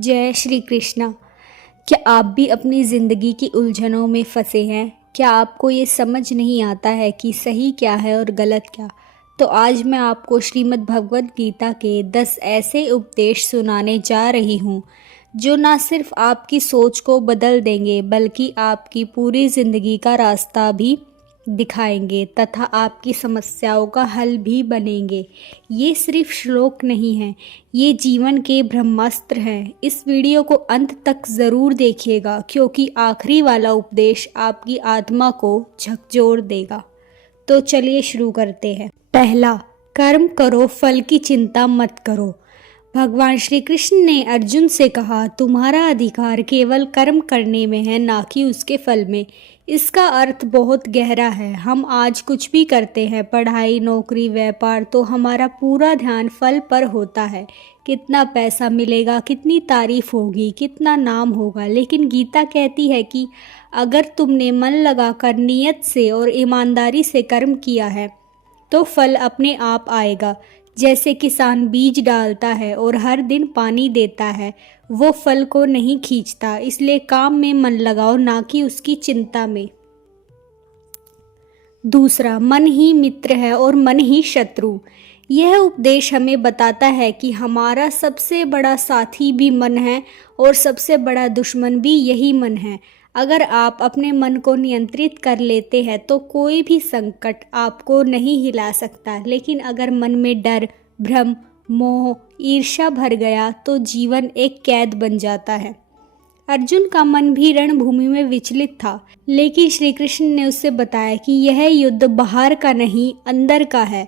जय श्री कृष्णा। क्या आप भी अपनी ज़िंदगी की उलझनों में फंसे हैं? क्या आपको ये समझ नहीं आता है कि सही क्या है और गलत क्या? तो आज मैं आपको श्रीमद् भगवद गीता के 10 ऐसे उपदेश सुनाने जा रही हूँ जो ना सिर्फ आपकी सोच को बदल देंगे बल्कि आपकी पूरी ज़िंदगी का रास्ता भी दिखाएंगे तथा आपकी समस्याओं का हल भी बनेंगे। ये सिर्फ श्लोक नहीं हैं, ये जीवन के ब्रह्मास्त्र हैं। इस वीडियो को अंत तक ज़रूर देखिएगा क्योंकि आखिरी वाला उपदेश आपकी आत्मा को झकझोर देगा। तो चलिए शुरू करते हैं। पहला, कर्म करो, फल की चिंता मत करो। भगवान श्री कृष्ण ने अर्जुन से कहा, तुम्हारा अधिकार केवल कर्म करने में है, ना कि उसके फल में। इसका अर्थ बहुत गहरा है। हम आज कुछ भी करते हैं, पढ़ाई, नौकरी, व्यापार, तो हमारा पूरा ध्यान फल पर होता है। कितना पैसा मिलेगा, कितनी तारीफ होगी, कितना नाम होगा। लेकिन गीता कहती है कि अगर तुमने मन लगाकर नियत से और ईमानदारी से कर्म किया है तो फल अपने आप आएगा। जैसे किसान बीज डालता है और हर दिन पानी देता है, वो फल को नहीं खींचता। इसलिए काम में मन लगाओ, ना कि उसकी चिंता में। दूसरा, मन ही मित्र है और मन ही शत्रु। यह उपदेश हमें बताता है कि हमारा सबसे बड़ा साथी भी मन है और सबसे बड़ा दुश्मन भी यही मन है। अगर आप अपने मन को नियंत्रित कर लेते हैं तो कोई भी संकट आपको नहीं हिला सकता। लेकिन अगर मन में डर, भ्रम, मोह, ईर्ष्या भर गया तो जीवन एक कैद बन जाता है। अर्जुन का मन भी रणभूमि में विचलित था, लेकिन श्री कृष्ण ने उससे बताया कि यह युद्ध बाहर का नहीं, अंदर का है।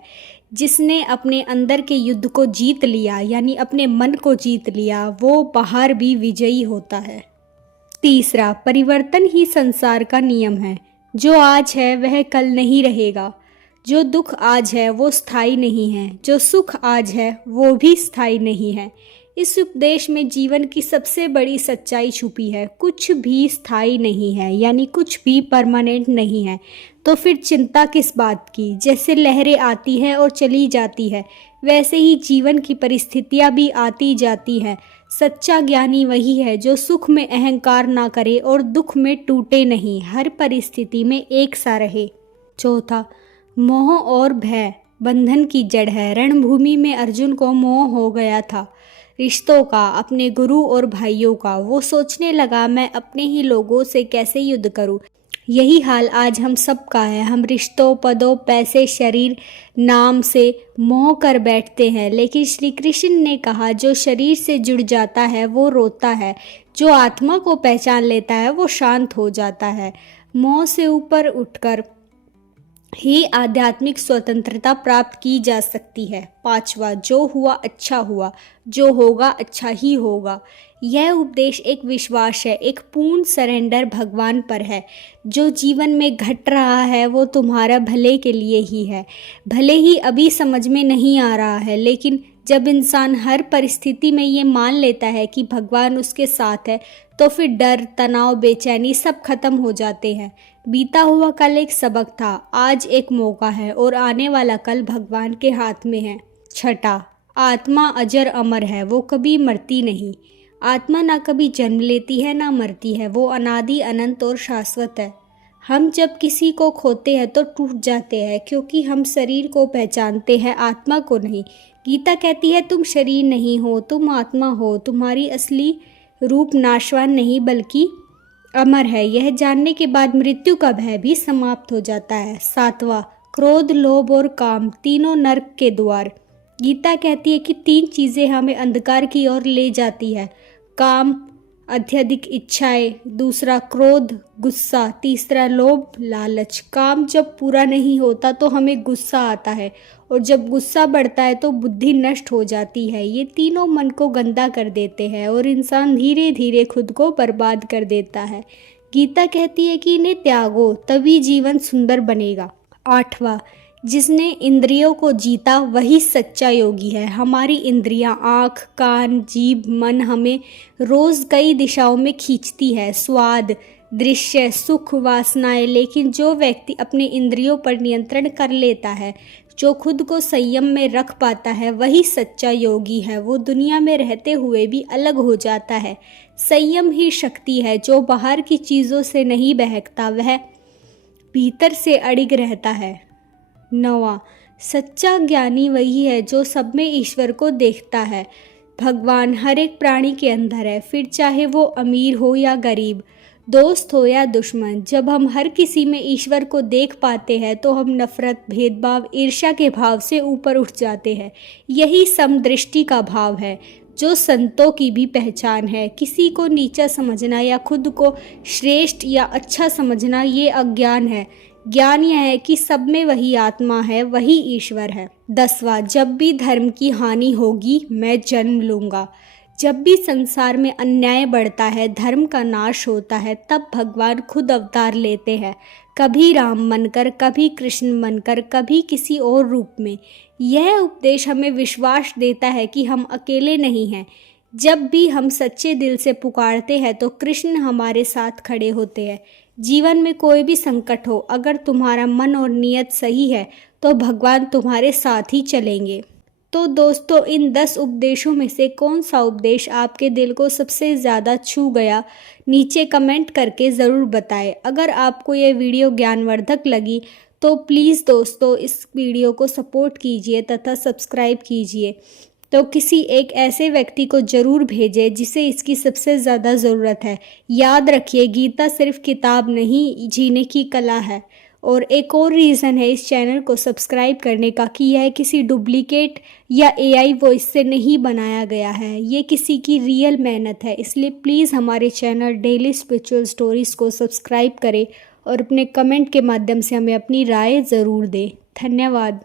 जिसने अपने अंदर के युद्ध को जीत लिया, यानी अपने मन को जीत लिया, वो बाहर भी विजयी होता है। तीसरा, परिवर्तन ही संसार का नियम है। जो आज है वह कल नहीं रहेगा। जो दुख आज है वो स्थायी नहीं है, जो सुख आज है वो भी स्थायी नहीं है। इस उपदेश में जीवन की सबसे बड़ी सच्चाई छुपी है। कुछ भी स्थायी नहीं है, यानी कुछ भी परमानेंट नहीं है। तो फिर चिंता किस बात की? जैसे लहरें आती हैं और चली जाती है, वैसे ही जीवन की परिस्थितियां भी आती जाती हैं। सच्चा ज्ञानी वही है जो सुख में अहंकार ना करे और दुख में टूटे नहीं, हर परिस्थिति में एक सा रहे। चौथा, मोह और भय बंधन की जड़ है। रणभूमि में अर्जुन को मोह हो गया था, रिश्तों का, अपने गुरु और भाइयों का। वो सोचने लगा, मैं अपने ही लोगों से कैसे युद्ध करूं। यही हाल आज हम सब का है। हम रिश्तों, पदों, पैसे, शरीर, नाम से मोह कर बैठते हैं। लेकिन श्री कृष्ण ने कहा, जो शरीर से जुड़ जाता है वो रोता है, जो आत्मा को पहचान लेता है वो शांत हो जाता है। मोह से ऊपर उठकर ही आध्यात्मिक स्वतंत्रता प्राप्त की जा सकती है। पांचवा, जो हुआ अच्छा हुआ, जो होगा अच्छा ही होगा। यह उपदेश एक विश्वास है, एक पूर्ण सरेंडर भगवान पर है। जो जीवन में घट रहा है वो तुम्हारा भले के लिए ही है। भले ही अभी समझ में नहीं आ रहा है, लेकिन जब इंसान हर परिस्थिति में ये मान लेता है कि भगवान उसके साथ है तो फिर डर, तनाव, बेचैनी सब खत्म हो जाते हैं। बीता हुआ कल एक सबक था, आज एक मौका है और आने वाला कल भगवान के हाथ में है। छठा, आत्मा अजर अमर है, वो कभी मरती नहीं। आत्मा ना कभी जन्म लेती है ना मरती है, वो अनादि, अनंत और शाश्वत है। हम जब किसी को खोते हैं तो टूट जाते हैं क्योंकि हम शरीर को पहचानते हैं, आत्मा को नहीं। गीता कहती है, तुम शरीर नहीं हो, तुम आत्मा हो। तुम्हारी असली रूप नाशवान नहीं बल्कि अमर है। यह जानने के बाद मृत्यु का भय भी समाप्त हो जाता है। सातवां, क्रोध, लोभ और काम तीनों नरक के द्वार। गीता कहती है कि 3 चीज़ें हमें अंधकार की ओर ले जाती है। काम, अत्यधिक इच्छाएं, दूसरा क्रोध, गुस्सा, तीसरा लोभ, लालच। काम जब पूरा नहीं होता तो हमें गुस्सा आता है और जब गुस्सा बढ़ता है तो बुद्धि नष्ट हो जाती है। ये तीनों मन को गंदा कर देते हैं और इंसान धीरे धीरे खुद को बर्बाद कर देता है। गीता कहती है कि इन्हें त्यागो, तभी जीवन सुंदर बनेगा। आठवां, जिसने इंद्रियों को जीता वही सच्चा योगी है। हमारी इंद्रियां, आँख, कान, जीभ, मन हमें रोज कई दिशाओं में खींचती है। स्वाद, दृश्य, सुख, वासनाएं। लेकिन जो व्यक्ति अपने इंद्रियों पर नियंत्रण कर लेता है, जो खुद को संयम में रख पाता है वही सच्चा योगी है। वो दुनिया में रहते हुए भी अलग हो जाता है। संयम ही शक्ति है। जो बाहर की चीज़ों से नहीं बहकता वह भीतर से अडिग रहता है। 9वां, सच्चा ज्ञानी वही है जो सब में ईश्वर को देखता है। भगवान हर एक प्राणी के अंदर है, फिर चाहे वो अमीर हो या गरीब, दोस्त हो या दुश्मन। जब हम हर किसी में ईश्वर को देख पाते हैं तो हम नफरत, भेदभाव, ईर्ष्या के भाव से ऊपर उठ जाते हैं। यही समदृष्टि का भाव है जो संतों की भी पहचान है। किसी को नीचा समझना या खुद को श्रेष्ठ या अच्छा समझना ये अज्ञान है। ज्ञान यह है कि सब में वही आत्मा है, वही ईश्वर है। 10वां, जब भी धर्म की हानि होगी मैं जन्म लूँगा। जब भी संसार में अन्याय बढ़ता है, धर्म का नाश होता है, तब भगवान खुद अवतार लेते हैं। कभी राम बनकर, कभी कृष्ण बनकर, कभी किसी और रूप में। यह उपदेश हमें विश्वास देता है कि हम अकेले नहीं हैं। जब भी हम सच्चे दिल से पुकारते हैं तो कृष्ण हमारे साथ खड़े होते हैं। जीवन में कोई भी संकट हो, अगर तुम्हारा मन और नीयत सही है तो भगवान तुम्हारे साथ ही चलेंगे। तो दोस्तों, इन 10 उपदेशों में से कौन सा उपदेश आपके दिल को सबसे ज़्यादा छू गया, नीचे कमेंट करके ज़रूर बताएं। अगर आपको ये वीडियो ज्ञानवर्धक लगी तो प्लीज़ दोस्तों इस वीडियो को सपोर्ट कीजिए तथा सब्सक्राइब कीजिए। तो किसी एक ऐसे व्यक्ति को ज़रूर भेजें जिसे इसकी सबसे ज़्यादा ज़रूरत है। याद रखिए, गीता सिर्फ किताब नहीं, जीने की कला है। और एक और रीज़न है इस चैनल को सब्सक्राइब करने का कि यह किसी डुप्लीकेट या AI वॉइस से नहीं बनाया गया है। ये किसी की रियल मेहनत है। इसलिए प्लीज़ हमारे चैनल डेली स्पिरिचुअल स्टोरीज़ को सब्सक्राइब करें और अपने कमेंट के माध्यम से हमें अपनी राय ज़रूर दें। धन्यवाद।